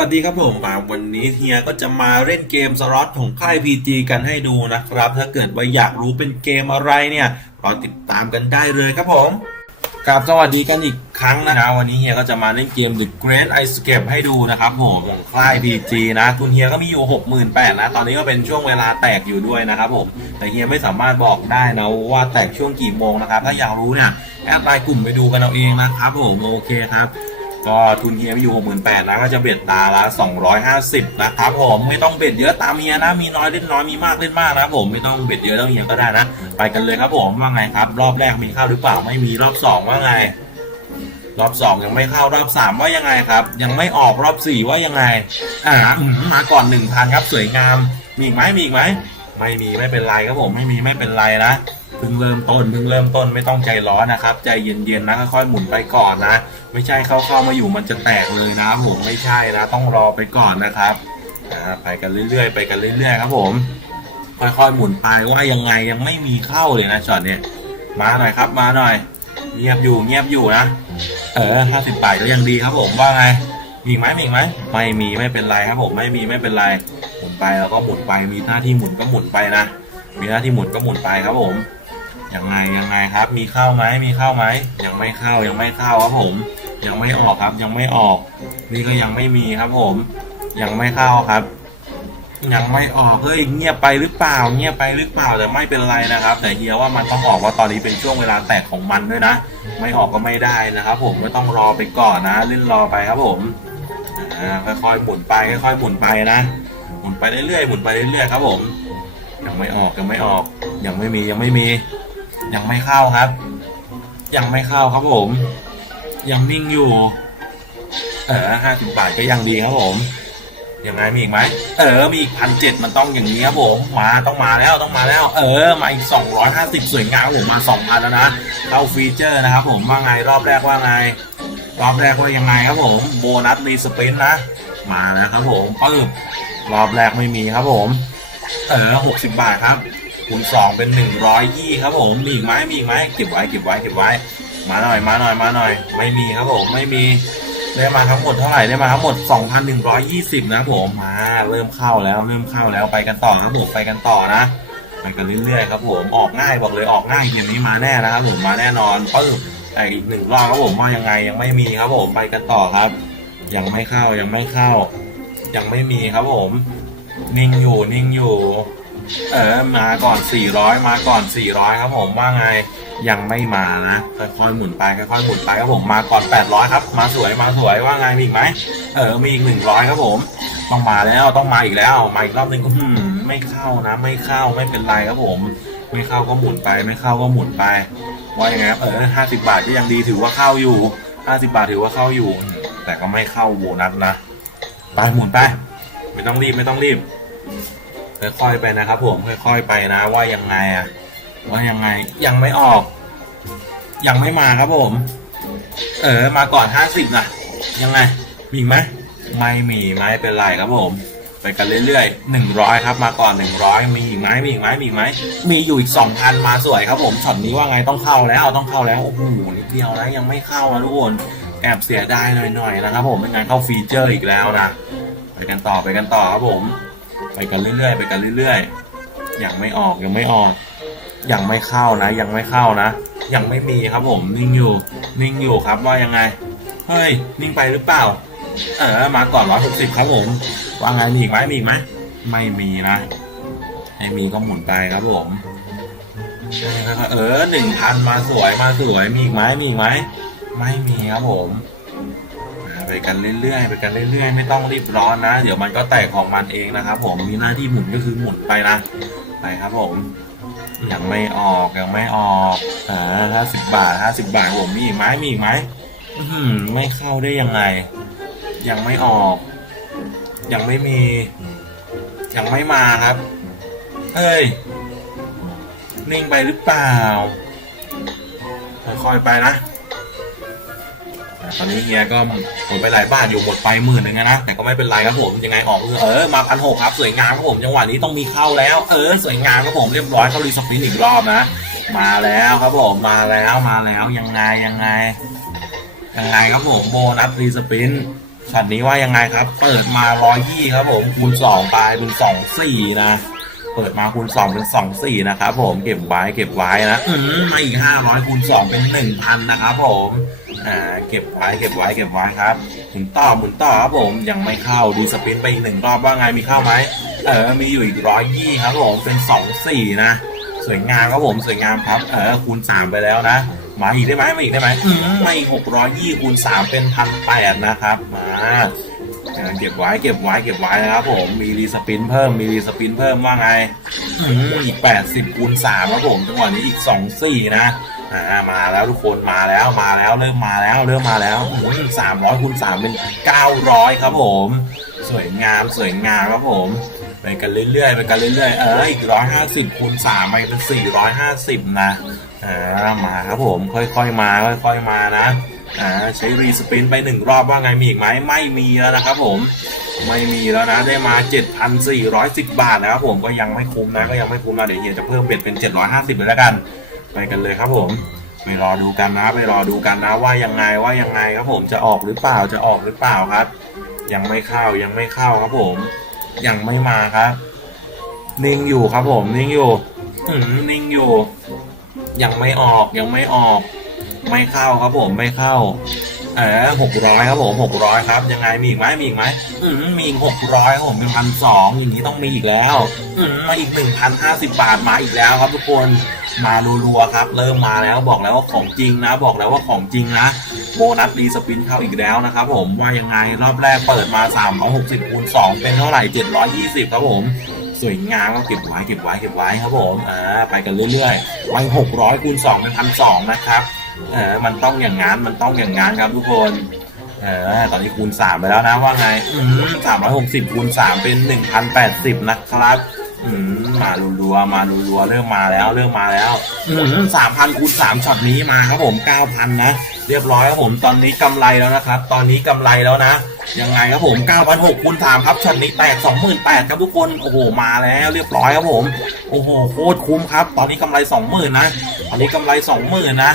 วัสดีครับผมมาวันนี้เฮียก็จะมาเล่นเกมสล็อตของค่าย PG กันให้ดูนะครับ ถ้าเกิดว่าอยากรู้เป็นเกมอะไรเนี่ยรอติดตามกันได้เลยครับผมกับสวัสดีกันอีกครั้งนะครับวันนี้เฮียก็จะมาเล่นเกม The Great Ice Escape ให้ดูนะครับผมของค่าย PG นะทุนเฮียก็มีอยู่ 68,000นะ ตอนนี้ก็เป็นช่วงเวลาแตกอยู่ด้วยนะครับผม แต่เฮียไม่สามารถบอกได้นะว่าแตกช่วงกี่โมงนะครับ ถ้าอยากรู้เนี่ยแอดไลน์กลุ่มไปดูกันเอาเองนะครับผมโอเคครับ ก็ทุนเฮียมีอยู่68,000นะก็จะเบ็ดตาละ250นะครับผมไม่ต้องเบ็ดเยอะตามเฮียนะมีน้อยเล่นน้อยมีมากเล่นมากนะผมไม่ต้องเบ็ดเยอะเท่าเฮียก็ได้นะ ไปกันเลยครับผมว่าไงครับ รอบแรกมีเข้าหรือเปล่าไม่มีรอบสองว่าไง รอบสองยังไม่เข้ารอบสามว่ายังไงครับ ยังไม่ออกรอบสี่ว่ายังไงอ่าอืมมาก่อนหนึ่งพันครับสวยงาม มีอีกไหมมีอีกไหมไม่มีไม่เป็นไรครับผมไม่มีไม่เป็นไรนะ เพิ่งเริ่มต้นเพิ่งเริ่มต้นไม่ต้องใจร้อนนะครับ ใจเย็นๆนะค่อยๆหมุนไปก่อนนะไม่ใช่เข้าเข้ามาอยู่มันจะแตกเลยนะผมไม่ใช่นะต้องรอไปก่อนนะครับไปกันเรื่อยๆ ไปกันเรื่อยๆครับผมค่อยๆหมุนไปว่ายังไงยังไม่มีเข้าเลยนะช็อตเนี้ยมาหน่อยครับมาหน่อย เงียบอยู่เงียบอยู่นะเออห้าสิบบาทก็ยังดีครับผมว่าไงมีไหมมีไหมไม่มีไม่เป็นไรครับผมไม่มีไม่เป็นไรหมุนไปแล้วก็หมุนไปมีหน้าที่หมุนก็หมุนไปนะมีหน้าที่หมุนก็หมุนไปครับผม ยังไงยังไงครับ มีเข้าไหมมีเข้าไหมยังไม่เข้ายังไม่เข้าครับผม ยังไม่ออกครับ ยังไม่ออก นี่ก็ยังไม่มีครับผม ยังไม่เข้าครับ ยังไม่ออกเฮ้ยเงียบไปหรือเปล่า เงียบไปหรือเปล่าแต่ไม่เป็นไรนะครับ แต่เฮียว่ามันต้องออกว่าตอนนี้เป็นช่วงเวลาแตกของมันด้วยนะไม่ออกก็ไม่ได้นะครับ ผมก็ต้องรอไปก่อนนะเล่นรอไปครับผมค่อยๆหมุนไปค่อยๆหมุนไปนะหมุนไปเรื่อยๆหมุนไปเรื่อยๆครับผมยังไม่ออกยังไม่ออกยังไม่มียังไม่มี ยังไม่เข้าครับ ยังไม่เข้าครับผม ยังนิ่งอยู่ เออห้าสิบบาทก็ยังดีครับผมยังไงมีอีกไหมเออมีอีกพันเจ็ดมันต้องอย่างนี้ครับผมมาต้องมาแล้วต้องมาแล้ว เออมาอีกสองร้อยห้าสิบสวยงามผมมาสองพันแล้วนะเข้าฟีเจอร์นะครับผมว่าไงรอบแรกว่าไง รอบแรกว่ายังไงครับผมโบนัสรีสปินนะมาแล้วครับผมปึ๊บรอบแรกไม่มีครับผม เออหกสิบบาทครับ คูณสองเป็นหนึ่งร้อยยี่ครับผมมีอีกไหมมีอีกไหมเก็บไว้เก็บไว้เก็บไว้ มาหน่อยมาหน่อยมาหน่อย ไม่มีครับผมไม่มีได้มาทั้งหมดเท่าไหร่ได้มาทั้งหมด 2,120 นะครับผมมาเริ่มเข้าแล้วเริ่มเข้าแล้วไปกันต่อครับผมไปกันต่อนะไปกันเรื่อยๆครับผมออกง่ายบอกเลยออกง่ายเกมนี้มาแน่นะครับผมมาแน่นอนปึ๊บอีกหนึ่งรอบครับผมว่ายังไงยังไม่มีครับผมไปกันต่อครับ ยังไม่เข้ายังไม่เข้า ยังไม่มีครับผม นิ่งอยู่นิ่งอยู่ เออมาก่อน 400 มาก่อน 400 ครับผมว่าไงยังไม่มานะค่อยๆหมุนไปค่อยๆหมุนไปครับผมมาก่อน 800 ครับ มาสวยมาสวยว่าไงมีอีกไหมเออมีอีก 100 ครับผม ต้องมาแล้วต้องมาอีกแล้วมาอีกรอบหนึ่งก็ไม่เข้านะ ไม่เข้าไม่เป็นไรครับผม ไม่เข้าก็หมุนไปไม่เข้าก็หมุนไปว่ายังไงครับเออ50บาทก็ยังดีถือว่าเข้าอยู่50บาทถือว่าเข้าอยู่ แต่ก็ไม่เข้าโบนัสนะไปหมุนไป ไม่ต้องรีบไม่ต้องรีบ ค่อยๆไปนะครับผมค่อยๆไปนะว่ายังไงอะว่ายังไงยังไม่ออก ยังไม่มาครับผม เออมาก่อนห้าสิบนะยังไงมีไหมไม่มีไม่เป็นไรครับผม ไปกันเรื่อยๆหนึ่งร้อยครับ มาก่อนหนึ่งร้อยมีอีกไหมมีอีกไหมมีอีกไหมมีอยู่อีกสองพันมาสวยครับผมช็อตนี้ว่าไงต้องเข้าแล้วต้องเข้าแล้วโอ้โหนิดเดียวนะยังไม่เข้านะทุกคนแอบเสียดายหน่อยๆนะครับผมไม่งั้นเข้าฟีเจอร์อีกแล้วนะไปกันต่อไปกันต่อครับผม ไปกันเรื่อยๆ ไปกันเรื่อยๆ ยังไม่ออกยังไม่ออก ยังไม่เข้านะ ยังไม่เข้านะ ยังไม่มีครับผมนิ่งอยู่ นิ่งอยู่ครับว่ายังไง เฮ้ย นิ่งไปหรือเปล่า เออมาก่อนร้อยหกสิบครับผม ว่าไงมีอีกไหมมีอีกไหมไม่มีนะไม่มีก็หมุนไปครับผมเออหนึ่งพันมาสวยมาสวยมีอีกไหมมีอีกไหมไม่มีครับผม ไปกันเรื่อยๆไปกันเรื่อยๆ ไม่ต้องรีบร้อนนะ เดี๋ยวมันก็แตกของมันเองนะครับ ผมมีหน้าที่หมุนก็คือหมุนไปนะไปครับผมยังไม่ออกยังไม่ออกอ่าห้าสิบบาทห้าสิบบาทผมมีอีกไหมมีอีกไหมอื้อหือไม่เข้าได้ยังไง ยังไม่ออก ยังไม่มี ยังไม่มาครับเฮ้ยนิ่งไปหรือเปล่าค่อยๆไปนะ ตอนนี้เฮียก็หมดไปหลายบาทอยู่หมดไปหมื่นหนึ่งนะ แต่ก็ไม่เป็นไรครับผมยังไงออกเออมาพันหกครับสวยงามครับผมจังหวะนี้ต้องมีเข้าแล้ว เออสวยงามครับผมเรียบร้อยเขารีสปินอีกรอบนะ มาแล้วครับผมมาแล้วมาแล้วยังไงยังไงยังไงครับผมโบนัสรีสปินช็อตนี้ว่ายังไงครับ เปิดมาร้อยยี่ครับผมคูณสองไปเป็นสองสี่นะเปิดมาคูณสองเป็นสองสี่นะครับผมเก็บไว้เก็บไว้นะ อืมมาอีกห้าร้อยคูณสองเป็นหนึ่งพันนะครับผม อ่า เก็บไว้เก็บไว้เก็บไว้ครับหมุนต่อหมุนต่อครับผมยังไม่เข้าดีสปินไปอีกหนึ่งรอบว่าไงมีเข้าไหมเออมีอยู่อีกร้อยยี่ครับผมเป็นสองสี่นะสวยงามครับผมสวยงามครับเออคูณสามไปแล้วนะมาอีกได้ไหมมาอีกได้ไหมอืมมาอีกหกร้อยยี่คูณสามเป็นพันแปดนะครับมาเก็บไว้เก็บไว้เก็บไว้นะครับผมมีรีสปินเพิ่มมีรีสปินเพิ่มว่าไงอืมอีกแปดสิบคูณสามครับผมจังหวะนี้อีกสองสี่นะ อ่ามาแล้วทุกคนมาแล้วมาแล้วเริ่มมาแล้วเริ่มมาแล้วสามร้อยคูณสามเป็นเก้าร้อยครับผม สวยงามสวยงามครับผมไปกันเรื่อยๆไปกันเรื่อยๆเอออีกร้อยห้าสิบคูณสามไปเป็นสี่ร้อยห้าสิบนะอ่ามาครับผมค่อยๆมาค่อยๆมานะอ่าใช้รีสปินไปหนึ่งรอบว่าไงมีอีกไหมไม่มีแล้วนะครับผมไม่มีแล้วนะได้มา 7,410 บาทนะครับผมก็ยังไม่คุ้มนะก็ยังไม่คุ้มนะเดี๋ยวเฮียจะเพิ่มเบ็ดเป็น 750เลยแล้วกัน ไปกันเลยครับผมไปรอดูกันนะไปรอดูกันนะว่ายังไงว่ายังไงครับผมจะออกหรือเปล่าจะออกหรือเปล่าครับ ยังไม่เข้ายังไม่เข้าครับผม ยังไม่มาครับ นิ่งอยู่ครับผม นิ่งอยู่อืมนิ่งอยู่ ยังไม่ออกยังไม่ออก ไม่เข้าครับผมไม่เข้า เออหกร้อยครับผมหกร้อยครับ ยังไงมีอีกไหมมีอีกไหมอืมมีอีกหกร้อยครับผมเป็นพันสองอย่างนี้ต้องมีอีกแล้ว อืมมาอีกหนึ่งพันห้าสิบบาทมาอีกแล้วครับทุกคนมารัวๆครับ เริ่มมาแล้วบอกแล้วว่าของจริงนะ บอกแล้วว่าของจริงนะโบนัสรีสปินเข้าอีกแล้วนะครับผมว่ายังไงรอบแรกเปิดมา3 6 0คูณ2เป็นเท่าไหร่ 720 ครับผมสวยงามก็เก็บไว้เก็บไว้เก็บไว้ครับผมอ่าไปกันเรื่อยๆวัน600คูณ2เป็นพันสองนะครับ เออ มันต้องอย่างงั้นมันต้องอย่างงั้นครับทุกคน เออ ตอนนี้คูณ 3 ไปแล้วนะว่าไงสามร้อืม360คูณ 3 เป็น 1,080 นะครับ อืม มารัวๆมารัวๆเริ่มมาแล้ว เริ่มมาแล้ว อืมสามพันคูณสามช็อตนี้มาครับผมเก้าพันนะ เรียบร้อยครับผม ตอนนี้กำไรแล้วนะครับ ตอนนี้กำไรแล้วนะยังไงครับผมเก้าพันหกคูณสามครับช็อตนี้แตกสองหมื่นแปดครับทุกคน โอ้โห มาแล้วเรียบร้อยครับผม โอ้โห โคตรคุ้มครับ ตอนนี้กำไรสองหมื่นนะ ตอนนี้กำไรสองหมื่นนะ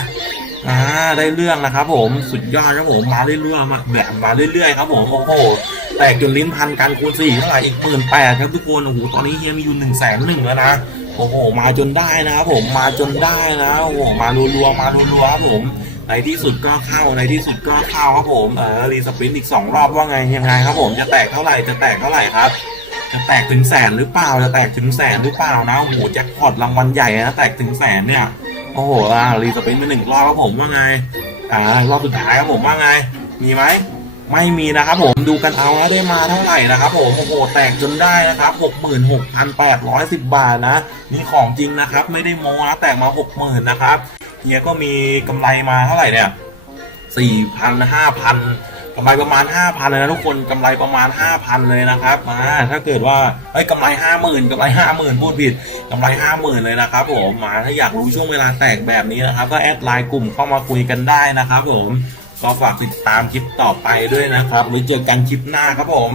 อ่าได้เรื่องนะครับผมสุดยอดครับผมมาเรื่อยๆมาแบบมาเรื่อยๆครับผมโอ้โหแตกจนลิ้นพันกันคูณสี่เท่าไหร่อีกหมื่นแปดครับทุกคนโอ้โหตอนนี้เฮียมีอยู่หนึ่งแสนหนึ่งแล้วนะโอ้โหมาจนได้นะครับผมมาจนได้นะโอ้โหมารัวๆมารัวๆครับผมในที่สุดก็เข้าในที่สุดก็เข้าครับผมเออรีสปรินต์อีกสองรอบว่าไงยังไงครับผมจะแตกเท่าไหร่จะแตกเท่าไหร่ครับจะแตกถึงแสนหรือเปล่าจะแตกถึงแสนหรือเปล่านะโอ้โหแจ็คพอตรางวัลใหญ่นะแตกถึงแสนเนี่ย โอ้โหอ่ารีสปินไปหนึ่งรอบครับผมว่าไง อ่ารอบสุดท้ายครับผมว่าไง มีไหมไม่มีนะครับผมดูกันเอานะได้มาเท่าไหร่นะครับผมโอ้โหแตกจนได้นะครับหกหมื่นหกพันแปดร้อยสิบบาทนะนี่ของจริงนะครับ ไม่ได้โม้นะแตกมาหกหมื่นนะครับเฮียก็มีกำไรมาเท่าไหร่เนี่ยสี่พันห้าพัน กำไรประมาณ 5,000เลยนะทุกคนกำไรประมาณ 5,000 เลยนะครับมาถ้าเกิดว่าเฮ้ยกำไร 50,000กำไร 50,000พูดผิดกำไร 50,000 เลยนะครับผมมาถ้าอยากรู้ช่วงเวลาแตกแบบนี้นะครับ ก็แอดไลน์กลุ่มเข้ามาคุยกันได้นะครับผมก็ฝากติดตามคลิปต่อไปด้วยนะครับไว้เจอกันคลิปหน้าครับผม